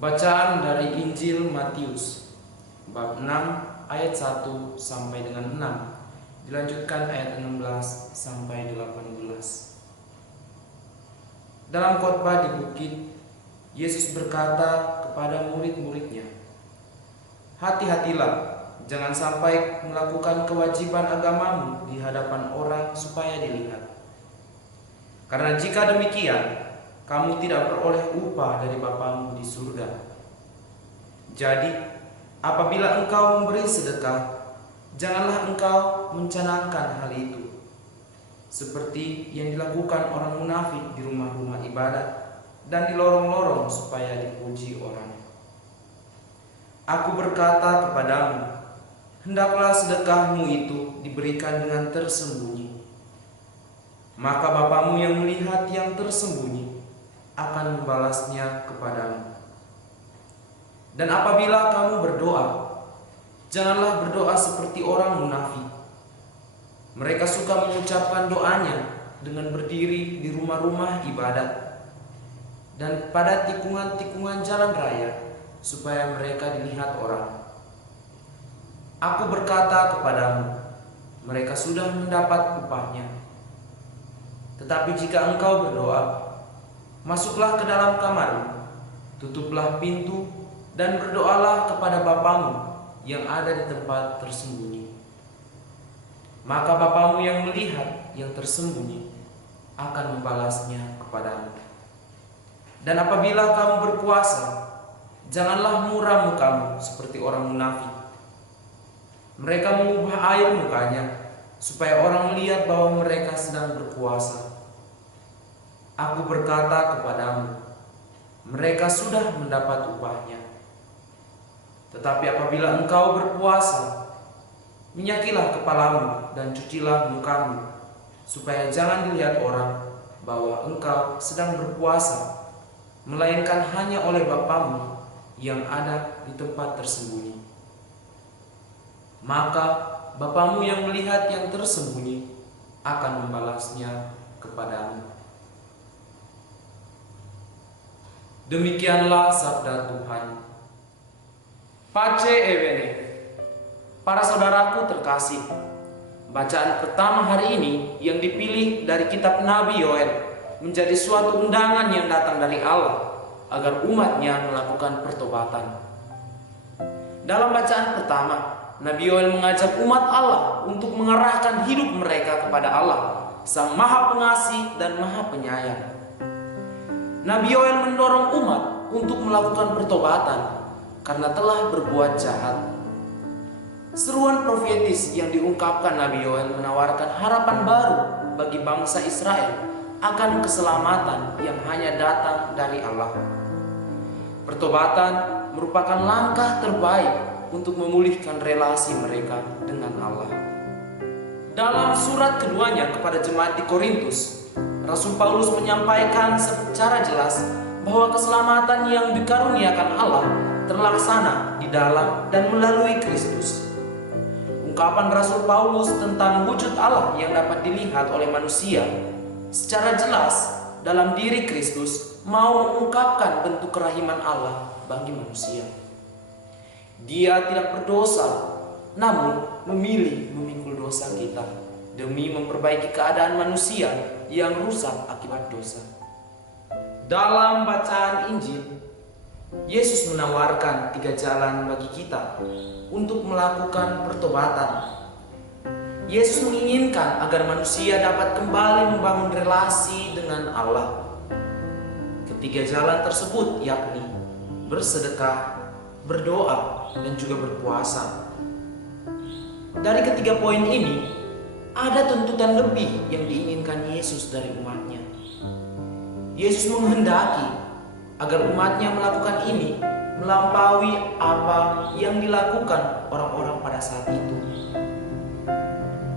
Bacaan dari Injil Matius bab 6 ayat 1 sampai dengan 6, dilanjutkan ayat 16 sampai 18. Dalam khotbah di bukit, Yesus berkata kepada murid-muridnya, "Hati-hatilah, jangan sampai melakukan kewajiban agamamu di hadapan orang supaya dilihat. Karena jika demikian, kamu tidak beroleh upah dari Bapamu di surga. Jadi, apabila engkau memberi sedekah, janganlah engkau mencanangkan hal itu, seperti yang dilakukan orang munafik di rumah-rumah ibadat dan di lorong-lorong supaya dipuji orang. Aku berkata kepadamu, hendaklah sedekahmu itu diberikan dengan tersembunyi. Maka Bapamu yang melihat yang tersembunyi akan membalasnya kepadamu. Dan apabila kamu berdoa, janganlah berdoa seperti orang munafik. Mereka suka mengucapkan doanya dengan berdiri di rumah-rumah ibadat dan pada tikungan-tikungan jalan raya, supaya mereka dilihat orang. Aku berkata kepadamu, mereka sudah mendapat upahnya. Tetapi jika engkau berdoa, masuklah ke dalam kamarmu, tutuplah pintu, dan berdoalah kepada Bapamu yang ada di tempat tersembunyi. Maka Bapamu yang melihat yang tersembunyi akan membalasnya kepadamu. Dan apabila kamu berpuasa, janganlah muram mukamu seperti orang munafik. Mereka mengubah air mukanya supaya orang melihat bahwa mereka sedang berpuasa. Aku berkata kepadamu, mereka sudah mendapat upahnya. Tetapi apabila engkau berpuasa, minyakilah kepalamu dan cucilah mukamu, supaya jangan dilihat orang bahwa engkau sedang berpuasa, melainkan hanya oleh Bapamu yang ada di tempat tersembunyi. Maka Bapamu yang melihat yang tersembunyi akan membalasnya kepadamu." Demikianlah sabda Tuhan. Pace Ewene. Para saudaraku terkasih, bacaan pertama hari ini yang dipilih dari kitab Nabi Yoel menjadi suatu undangan yang datang dari Allah agar umatnya melakukan pertobatan. Dalam bacaan pertama, Nabi Yoel mengajak umat Allah untuk mengarahkan hidup mereka kepada Allah, Sang Maha Pengasih dan Maha Penyayang. Nabi Yoel mendorong umat untuk melakukan pertobatan karena telah berbuat jahat. Seruan profetis yang diungkapkan Nabi Yoel menawarkan harapan baru bagi bangsa Israel akan keselamatan yang hanya datang dari Allah. Pertobatan merupakan langkah terbaik untuk memulihkan relasi mereka dengan Allah. Dalam surat keduanya kepada jemaat di Korintus, Rasul Paulus menyampaikan secara jelas bahwa keselamatan yang dikaruniakan Allah terlaksana di dalam dan melalui Kristus. Ungkapan Rasul Paulus tentang wujud Allah yang dapat dilihat oleh manusia secara jelas dalam diri Kristus mau mengungkapkan bentuk kerahiman Allah bagi manusia. Dia tidak berdosa, namun memilih memikul dosa kita demi memperbaiki keadaan manusia yang rusak akibat dosa. Dalam bacaan Injil, Yesus menawarkan 3 jalan bagi kita untuk melakukan pertobatan. Yesus menginginkan agar manusia dapat kembali membangun relasi dengan Allah. Ketiga jalan tersebut yakni bersedekah, berdoa, dan juga berpuasa. Dari ketiga poin ini, ada tuntutan lebih yang diinginkan Yesus dari umatnya. Yesus menghendaki agar umatnya melakukan ini melampaui apa yang dilakukan orang-orang pada saat itu.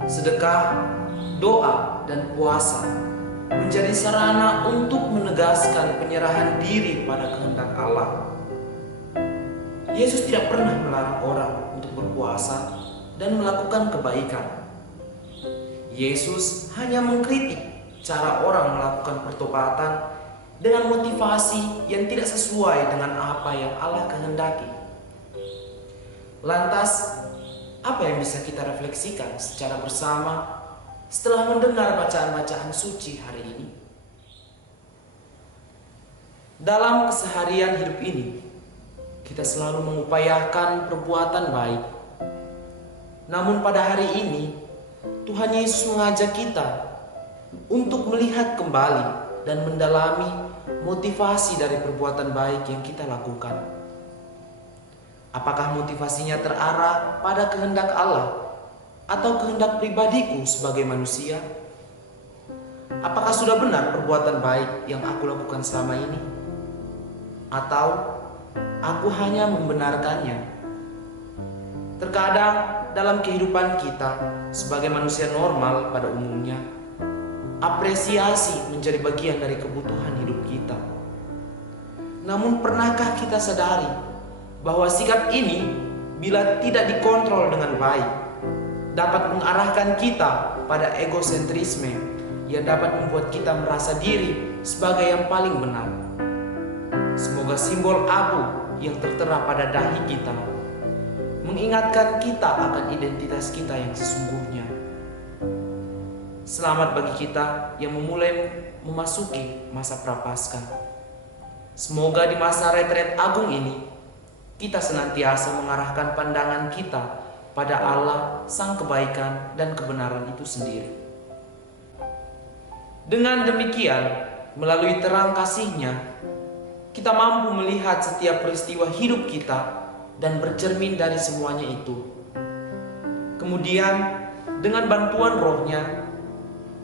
Sedekah, doa, dan puasa menjadi sarana untuk menegaskan penyerahan diri pada kehendak Allah. Yesus tidak pernah melarang orang untuk berpuasa dan melakukan kebaikan. Yesus hanya mengkritik cara orang melakukan pertobatan dengan motivasi yang tidak sesuai dengan apa yang Allah kehendaki. Lantas, apa yang bisa kita refleksikan secara bersama setelah mendengar bacaan-bacaan suci hari ini? Dalam keseharian hidup ini, kita selalu mengupayakan perbuatan baik. Namun pada hari ini, Tuhan Yesus mengajak kita untuk melihat kembali dan mendalami motivasi dari perbuatan baik yang kita lakukan. Apakah motivasinya terarah pada kehendak Allah atau kehendak pribadiku sebagai manusia? Apakah sudah benar perbuatan baik yang aku lakukan selama ini? Atau aku hanya membenarkannya? Terkadang dalam kehidupan kita sebagai manusia normal pada umumnya, apresiasi menjadi bagian dari kebutuhan hidup kita. Namun pernahkah kita sadari bahwa sikap ini bila tidak dikontrol dengan baik dapat mengarahkan kita pada egosentrisme yang dapat membuat kita merasa diri sebagai yang paling benar. Semoga simbol abu yang tertera pada dahi kita mengingatkan kita akan identitas kita yang sesungguhnya. Selamat bagi kita yang memulai memasuki masa prapaskah. Semoga di masa retret agung ini kita senantiasa mengarahkan pandangan kita pada Allah, Sang Kebaikan dan Kebenaran itu sendiri. Dengan demikian, melalui terang kasih-Nya, kita mampu melihat setiap peristiwa hidup kita dan bercermin dari semuanya itu. Kemudian, dengan bantuan Roh-Nya,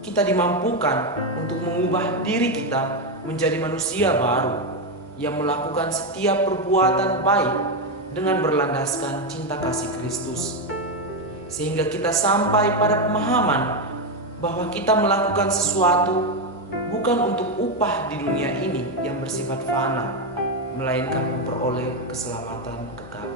kita dimampukan untuk mengubah diri kita menjadi manusia baru yang melakukan setiap perbuatan baik dengan berlandaskan cinta kasih Kristus, sehingga kita sampai pada pemahaman bahwa kita melakukan sesuatu bukan untuk upah di dunia ini yang bersifat fana, melainkan memperoleh keselamatan kekal.